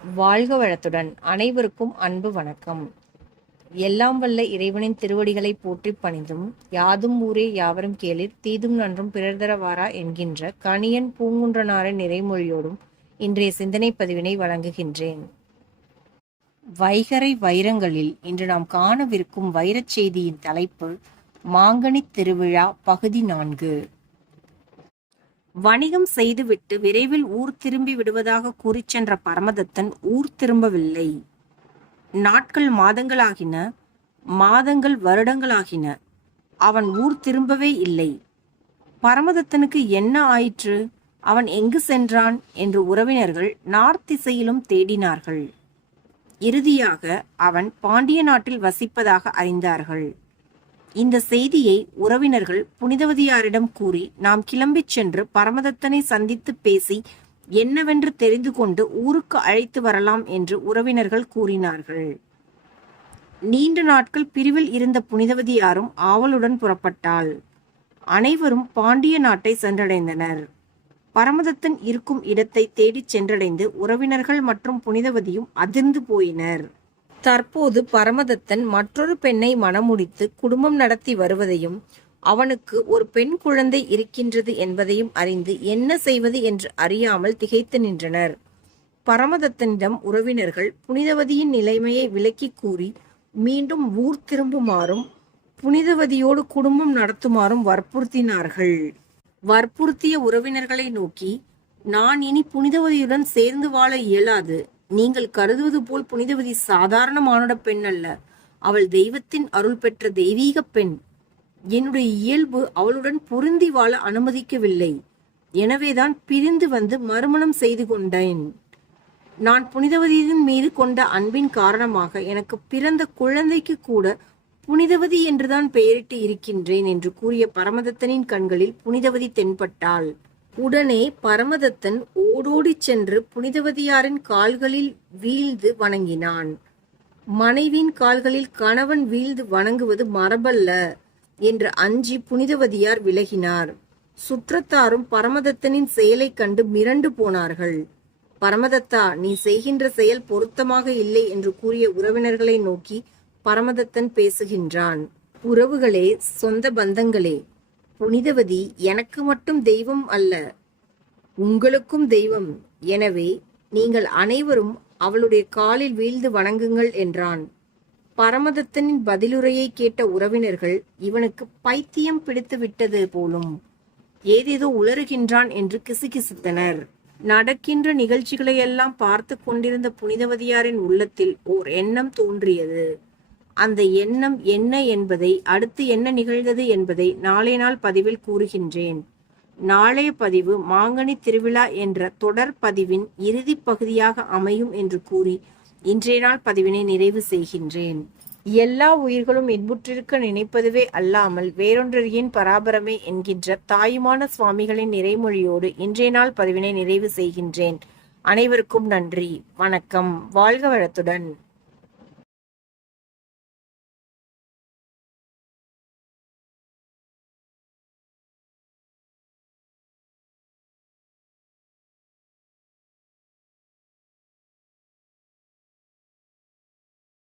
வாழ்க வளத்துடன் அனைவருக்கும் அன்பு வணக்கம். எல்லாம் வல்ல இறைவனின் திருவடிகளை போற்றி பணிந்தும் யாதும் ஊரே யாவரும் கேளிர் தீதும் நன்றும் பிறர்தர வாரா என்கின்ற கணியன் பூங்குன்றனாரின் நிறைமொழியோடும் இன்றைய சிந்தனை பதிவினை வழங்குகின்றேன். வைகறை வைரங்களில் இன்று நாம் காணவிருக்கும் வைரச் செய்தியின் தலைப்பு மாங்கனித் திருவிழா பகுதி 4. வணிகம் செய்துவிட்டு விரைவில் ஊர் திரும்பி விடுவதாக கூறிச் சென்ற பரமதத்தன் ஊர் திரும்பவில்லை. நாட்கள் மாதங்களாகின, மாதங்கள் வருடங்களாகின. அவன் ஊர் திரும்பவே இல்லை. பரமதத்தனுக்கு என்ன ஆயிற்று, அவன் எங்கு சென்றான் என்று உறவினர்கள் நார்த்திசையிலும் தேடினார்கள். இறுதியாக அவன் பாண்டிய நாட்டில் வசிப்பதாக அறிந்தார்கள். இந்த செய்தியை உறவினர்கள் புனிதவதியாரிடம் கூறி நாம் கிளம்பிச் சென்று பரமதத்தனை சந்தித்து பேசி என்னவென்று தெரிந்து கொண்டு ஊருக்கு அழைத்து வரலாம் என்று உறவினர்கள் கூறினார்கள். நீண்ட நாட்கள் பிரிவில் இருந்த புனிதவதியாரும் ஆவலுடன் புறப்பட்டாள். அனைவரும் பாண்டிய நாட்டை சென்றடைந்தனர். பரமதத்தன் இருக்கும் இடத்தை தேடிச் சென்றடைந்து உறவினர்கள் மற்றும் புனிதவதியும் அதிர்ந்து போயினர். தற்போது பரமதத்தன் மற்றொரு பெண்ணை மணமுடித்து குடும்பம் நடத்தி வருவதையும் அவனுக்கு ஒரு பெண் குழந்தை இருக்கின்றது என்பதையும் அறிந்து என்ன செய்வது என்று அறியாமல் திகைத்து நின்றனர். பரமதத்தனிடம் உறவினர்கள் புனிதவதியின் நிலைமையை விளக்கி கூறி மீண்டும் ஊர் திரும்புமாறும் புனிதவதியோடு குடும்பம் நடத்துமாறும் வற்புறுத்தினார்கள். வற்புறுத்திய உறவினர்களை நோக்கி, நான் இனி புனிதவதியுடன் சேர்ந்து வாழ இயலாது. நீங்கள் கருதுவது போல் புனிதவதி சாதாரணமான பெண் அல்ல. அவள் தெய்வத்தின் அருள் பெற்ற தெய்வீக பெண். என்னுடைய இயல்பு அவளுடன் பொருந்தி வாழ அனுமதிக்கவில்லை. எனவேதான் பிரிந்து வந்து மறுமணம் செய்து கொண்டேன். நான் புனிதவதியின் மீது கொண்ட அன்பின் காரணமாக எனக்கு பிறந்த குழந்தைக்கு கூட புனிதவதி என்றுதான் பெயரிட்டு இருக்கின்றேன் என்று கூறிய பரமதத்தனின் கண்களில் புனிதவதி தென்பட்டாள். உடனே பரமதத்தன் ஓடோடிச் சென்று புனிதவதியாரின் கால்களில் வீழ்ந்து வணங்கினான். மனைவியின் கால்களில் கணவன் வீழ்ந்து வணங்குவது மரபல்ல என்று அஞ்சி புனிதவதியார் விலகினார். சுற்றத்தாரும் பரமதத்தனின் செயலை கண்டு மிரண்டு போனார்கள். பரமதத்தா, நீ செய்கின்ற செயல் பொருத்தமாக இல்லை என்று கூறிய உறவினர்களை நோக்கி பரமதத்தன் பேசுகின்றான். உறவுகளே, சொந்த பந்தங்களே, புனிதவதி எனக்கு மட்டும் தெய்வம் அல்ல, உங்களுக்கும் தெய்வம். எனவே நீங்கள் அனைவரும் அவளுடைய காலில் வீழ்ந்து வணங்குங்கள் என்றான். பரமதத்தனின் பதிலுரையை கேட்ட உறவினர்கள் இவனுக்கு பைத்தியம் பிடித்து விட்டது போலும், ஏதேதோ உளறுகின்றான் என்று கிசுகிசுத்தனர். நடக்கின்ற நிகழ்ச்சிகளையெல்லாம் பார்த்து கொண்டிருந்த புனிதவதியாரின் உள்ளத்தில் ஓர் எண்ணம் தோன்றியது. அந்த எண்ணம் என்ன என்பதை, அடுத்து என்ன நிகழ்ந்தது என்பதை நாளை நாள் பதிவில் கூறுகின்றேன். நாளைய பதிவு மாங்கனி திருவிழா என்ற தொடர் பதிவின் இறுதி பகுதியாக அமையும் என்று கூறி இன்றைய நாள் பதிவினை நிறைவு செய்கின்றேன். எல்லா உயிர்களும் இன்புற்றிருக்க நினைப்பதுவே அல்லாமல் வேறொன்றறியின் பராபரமே என்கின்ற தாயுமான சுவாமிகளின் நிறைமொழியோடு இன்றைய நாள் பதிவினை நிறைவு செய்கின்றேன். அனைவருக்கும் நன்றி, வணக்கம். வாழ்க வளத்துடன்.